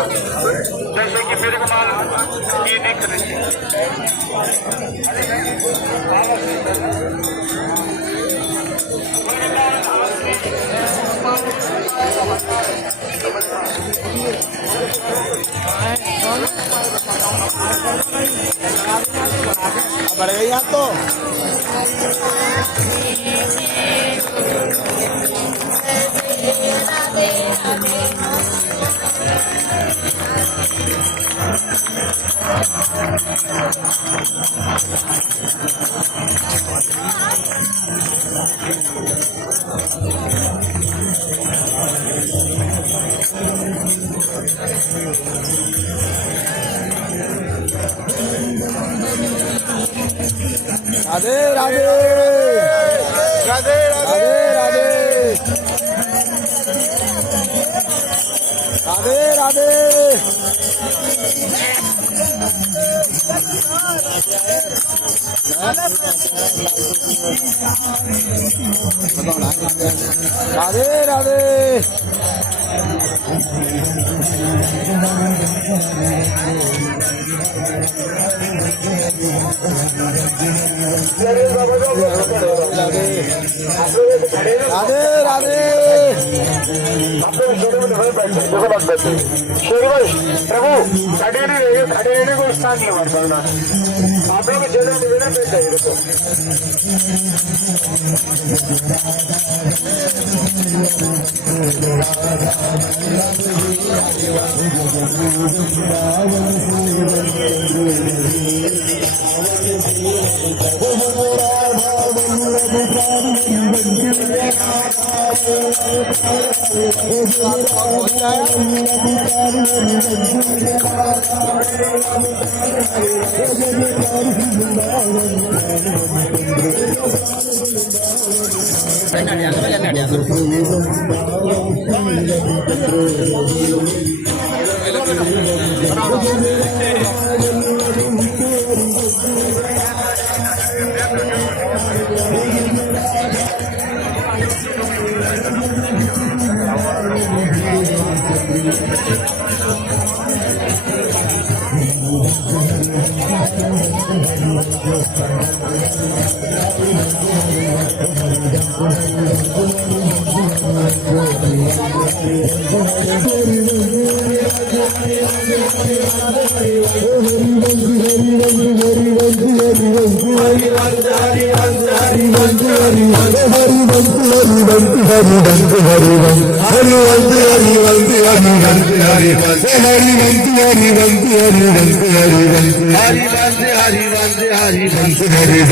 जैसे कि मेरे को मालूम ये नहीं करेंगे। बढ़ गई आप तो राधे राधे राधे राधे राधे राधे राधे राधे राधे राधे प्रभु खड़े को स्थान नहीं मारता आप लोग जन्म निवेदन पे चाहिए हरि